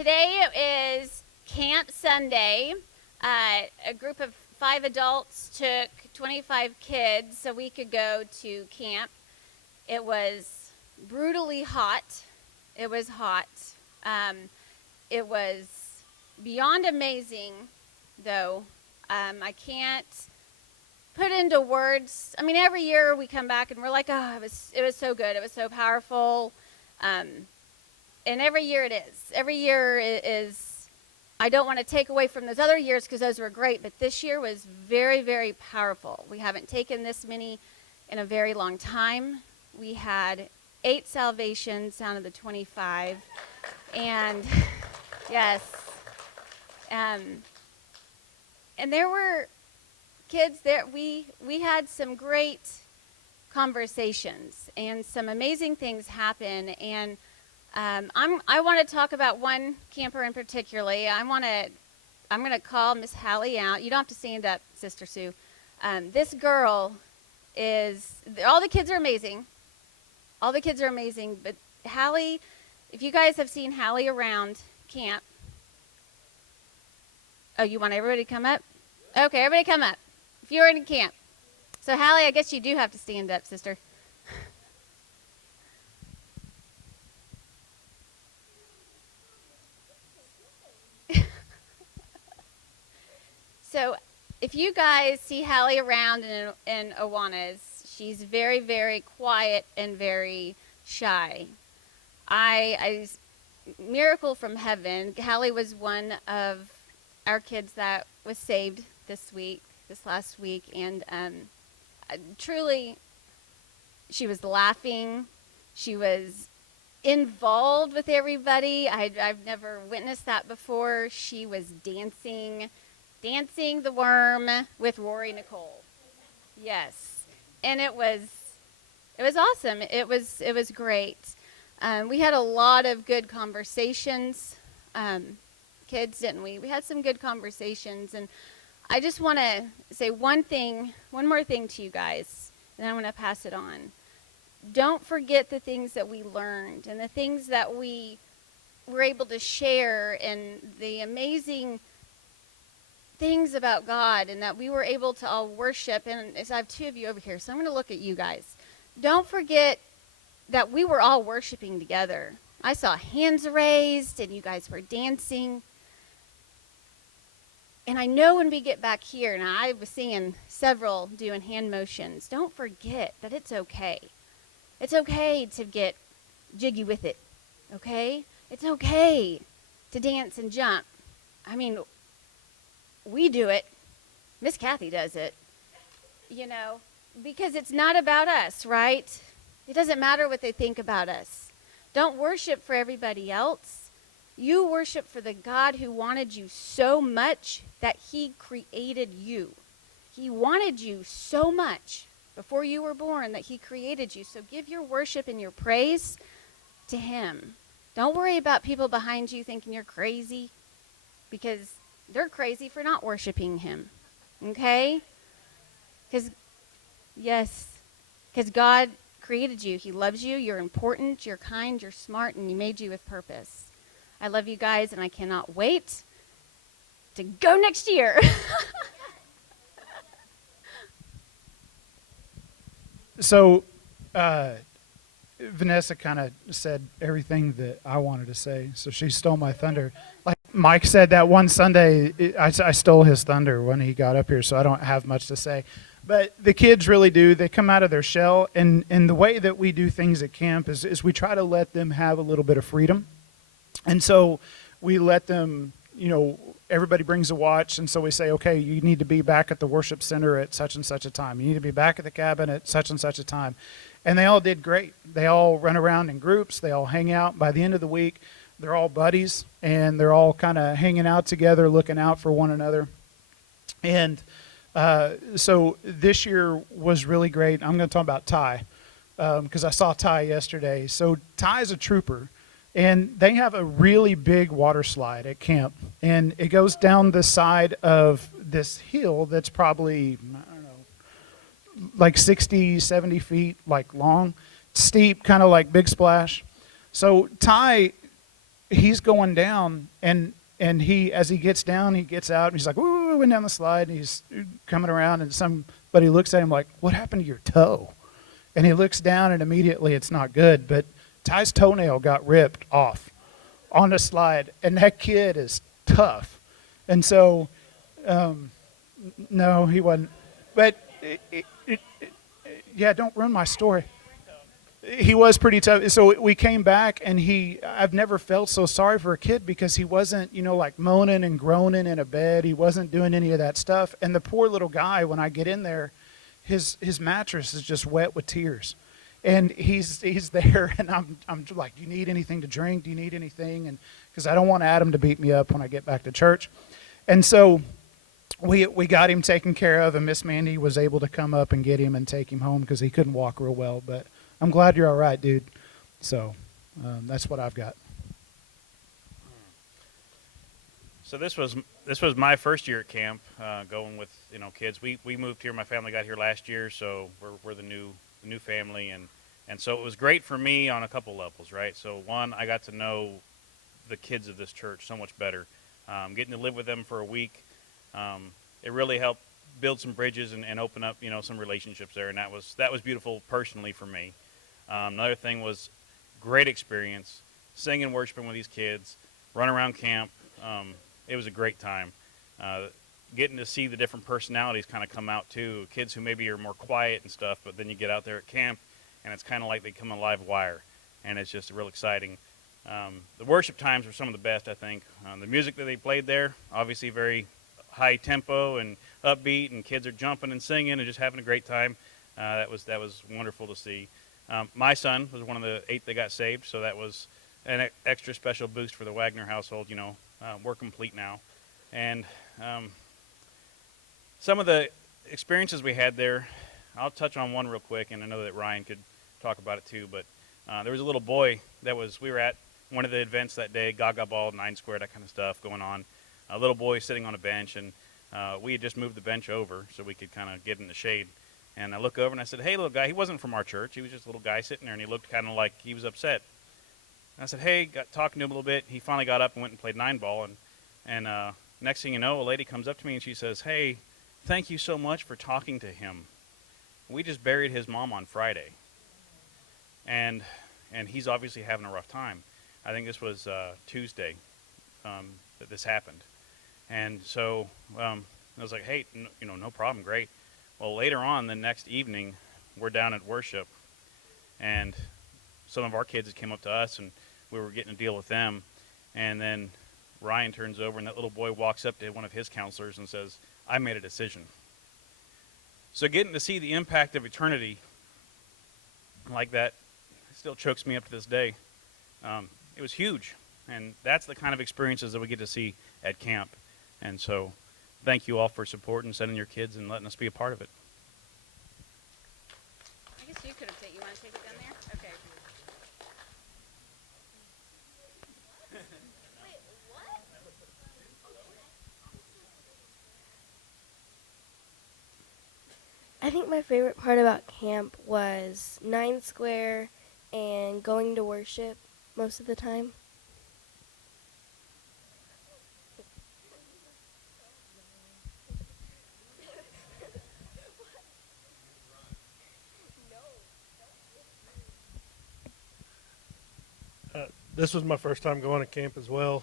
Today is Camp Sunday. A group of 5 adults took 25 kids so we could go to camp. It was brutally hot. It was hot. It was beyond amazing, though. I can't put into words. I mean, every year we come back and we're like, oh, it was so good. It was so powerful. And every year it is. Every year is, I don't want to take away from those other years because those were great, but this year was very, very powerful. We haven't taken this many in a very long time. We had 8 salvations out of the 25. And yes. And there were kids there. We had some great conversations and some amazing things happen. And I want to talk about one camper in particularly. I'm going to call Miss Hallie out. You don't have to stand up, Sister Sue. This girl all the kids are amazing. All the kids are amazing, but Hallie, if you guys have seen Hallie around camp. Oh, you want everybody to come up? Okay, everybody come up. If you're in camp. So Hallie, I guess you do have to stand up, sister. So if you guys see Hallie around in Awanas, she's very, very quiet and very shy. Miracle from heaven, Hallie was one of our kids that was saved this last week, and truly, she was laughing. She was involved with everybody. I've never witnessed that before. She was dancing the worm with Rory Nicole. Yes, and it was awesome. It was great. We had a lot of good conversations, kids, didn't we? We had some good conversations, and I just want to say one more thing to you guys, and I'm going to pass it on. Don't forget the things that we learned and the things that we were able to share and the amazing things about God and that we were able to all worship. And I have 2 of you over here, so I'm going to look at you guys. Don't forget that we were all worshiping together. I saw hands raised and you guys were dancing. And I know when we get back here, and I was seeing several doing hand motions, don't forget that it's okay. It's okay to get jiggy with it, okay? It's okay to dance and jump. I mean, we do it. Miss Kathy does it, because it's not about us, right? It doesn't matter what they think about us. Don't worship for everybody else. You worship for the God who wanted you so much that he created you. He wanted you so much before you were born that he created you. So give your worship and your praise to him. Don't worry about people behind you thinking you're crazy, because they're crazy for not worshiping him. Okay? Because God created you. He loves you. You're important. You're kind. You're smart. And he made you with purpose. I love you guys, and I cannot wait to go next year. So, Vanessa kind of said everything that I wanted to say, so she stole my thunder. Like Mike said that one Sunday, I stole his thunder when he got up here, so I don't have much to say. But the kids really do. They come out of their shell, and the way that we do things at camp is we try to let them have a little bit of freedom. And so we let them, everybody brings a watch, and so we say, okay, you need to be back at the worship center at such and such a time. You need to be back at the cabin at such and such a time. And they all did great. They all run around in groups. They all hang out. By the end of the week, they're all buddies, and they're all kind of hanging out together, looking out for one another. And so this year was really great. I'm going to talk about Ty because I saw Ty yesterday. So Ty's a trooper. And they have a really big water slide at camp. And it goes down the side of this hill that's probably, I don't know, like 60, 70 feet, like long, steep, kind of like Big Splash. So Ty he's going down, and he, as he gets down, he gets out, and he's like, woo, went down the slide, and he's coming around, and somebody looks at him like, what happened to your toe? And he looks down, and immediately it's not good, but Ty's toenail got ripped off on the slide, and that kid is tough. And so, no, he wasn't. But, yeah, don't ruin my story. He was pretty tough. So we came back, and I've never felt so sorry for a kid because he wasn't, like moaning and groaning in a bed. He wasn't doing any of that stuff. And the poor little guy, when I get in there, his mattress is just wet with tears. And he's there, and I'm like, do you need anything to drink? Do you need anything? And because I don't want Adam to beat me up when I get back to church. And so we got him taken care of, and Miss Mandy was able to come up and get him and take him home because he couldn't walk real well. But I'm glad you're all right, dude. So that's what I've got. So this was my first year at camp, going with kids. We moved here. My family got here last year, so we're the new family, and so it was great for me on a couple levels, right? So one, I got to know the kids of this church so much better. Getting to live with them for a week, it really helped build some bridges and open up some relationships there, and that was beautiful personally for me. Another thing was great experience singing and worshiping with these kids, running around camp. It was a great time. Getting to see the different personalities kind of come out too. Kids who maybe are more quiet and stuff, but then you get out there at camp, and it's kind of like they come a live wire, and it's just real exciting. The worship times were some of the best, I think. The music that they played there, obviously very high tempo and upbeat, and kids are jumping and singing and just having a great time. That was wonderful to see. My son was one of the 8 that got saved, so that was an extra special boost for the Wagner household. We're complete now. And some of the experiences we had there, I'll touch on one real quick, and I know that Ryan could talk about it too, but there was a little boy we were at one of the events that day, Gaga Ball, 9 Square, that kind of stuff going on. A little boy sitting on a bench, and we had just moved the bench over so we could kind of get in the shade. And I look over and I said, hey, little guy. He wasn't from our church. He was just a little guy sitting there, and he looked kind of like he was upset. And I said, hey, got talking to him a little bit. He finally got up and went and played 9-ball. And next thing you know, a lady comes up to me and she says, hey, thank you so much for talking to him. We just buried his mom on Friday. And he's obviously having a rough time. I think this was Tuesday that this happened. And so I was like, hey, no problem, great. Well, later on, the next evening, we're down at worship, and some of our kids had came up to us, and we were getting to deal with them. And then Ryan turns over, and that little boy walks up to one of his counselors and says, I made a decision. So getting to see the impact of eternity like that still chokes me up to this day. It was huge, and that's the kind of experiences that we get to see at camp. And so thank you all for supporting, sending your kids, and letting us be a part of it. I guess you could have taken. You want to take it down there? Okay. I think my favorite part about camp was 9 Square and going to worship most of the time. This was my first time going to camp as well.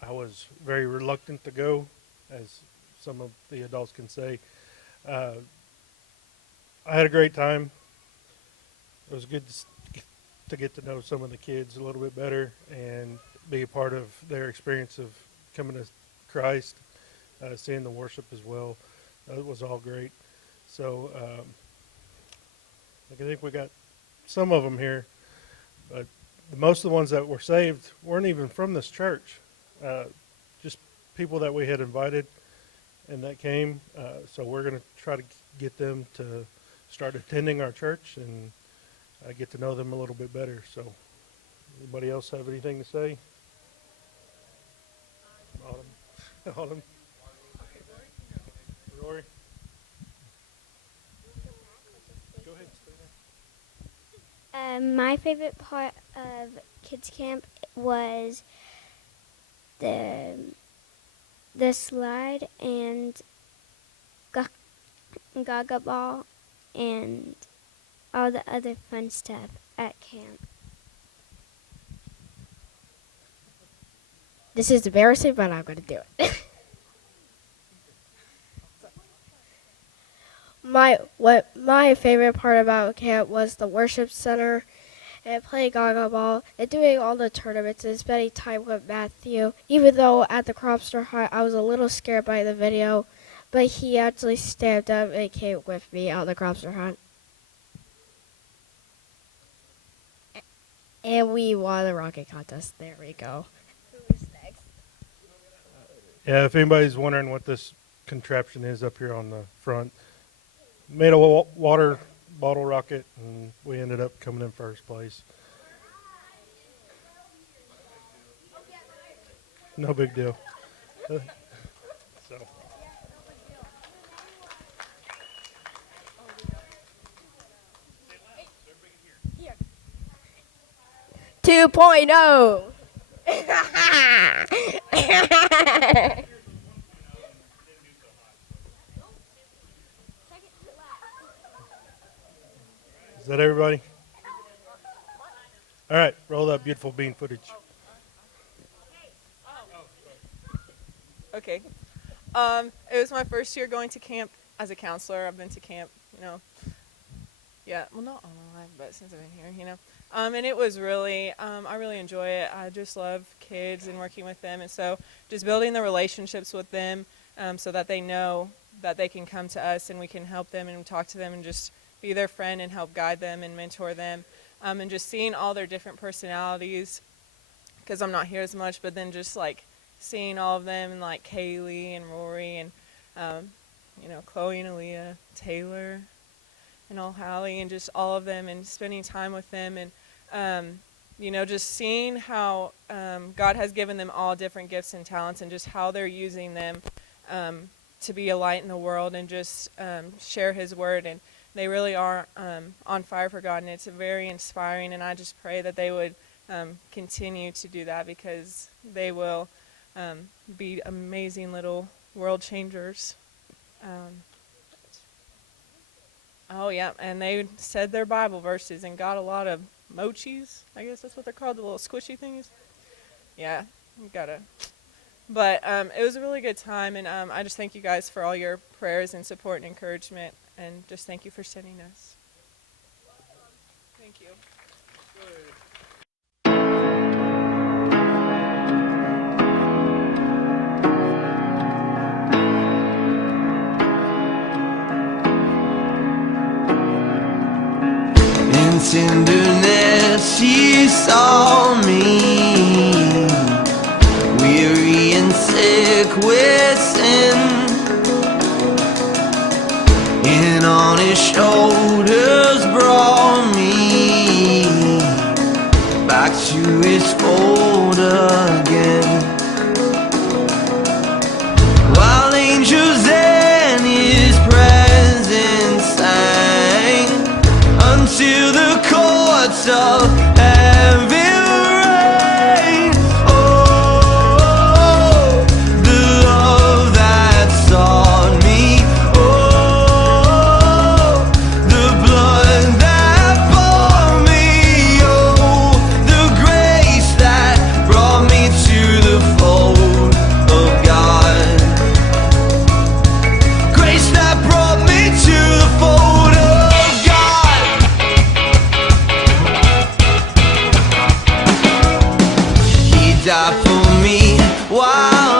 I was very reluctant to go, as some of the adults can say. I had a great time. It was good to get to know some of the kids a little bit better and be a part of their experience of coming to Christ, seeing the worship as well. It was all great. So I think we got some of them here, but most of the ones that were saved weren't even from this church, just people that we had invited and that came. So we're going to try to get them to start attending our church and get to know them a little bit better. So anybody else have anything to say? Autumn. Autumn. Rory. Go ahead. My favorite part of kids camp was the the slide and gaga ball and all the other fun stuff at camp. This is embarrassing, but I'm going to do it. My favorite part about camp was the worship center and playing gaga ball and doing all the tournaments and spending time with Matthew. Even though at the crop store hunt I was a little scared by the video, but he actually stepped up and came with me on the crop store hunt. And we won the rocket contest. There we go. Who's next? Yeah, if anybody's wondering what this contraption is up here on the front, made a water bottle rocket, and we ended up coming in first place. No big deal. So 2.0. is that everybody? All right, roll that beautiful bean footage. Okay. It was my first year going to camp as a counselor. I've been to camp, well, not all my life, but since I've been here, and it was really, I really enjoy it. I just love kids and working with them, and so just building the relationships with them so that they know that they can come to us and we can help them and talk to them and just be their friend and help guide them and mentor them, and just seeing all their different personalities, because I'm not here as much, but then just like seeing all of them, and like Kaylee and Rory and Chloe and Aaliyah, Taylor and all Hallie, and just all of them, and spending time with them, and just seeing how God has given them all different gifts and talents, and just how they're using them to be a light in the world and just share His word. And they really are on fire for God, and it's very inspiring, and I just pray that they would continue to do that, because they will be amazing little world changers. Oh yeah, and they said their Bible verses and got a lot of mochis. I guess that's what they're called, the little squishy things. Yeah, you gotta. But it was a really good time, and I just thank you guys for all your prayers and support and encouragement, and just thank you for sending us. Thank you. In tenderness she saw me, weary and sick with sin, and on His shoulders brought me back to His fold again. While angels in His presence sang, until the courts of heaven reign. Oh, the love that sought me. Oh, the blood that bought me. Oh, the grace that brought me to the fold of God. Grace that brought me to the fold of God. He died for me while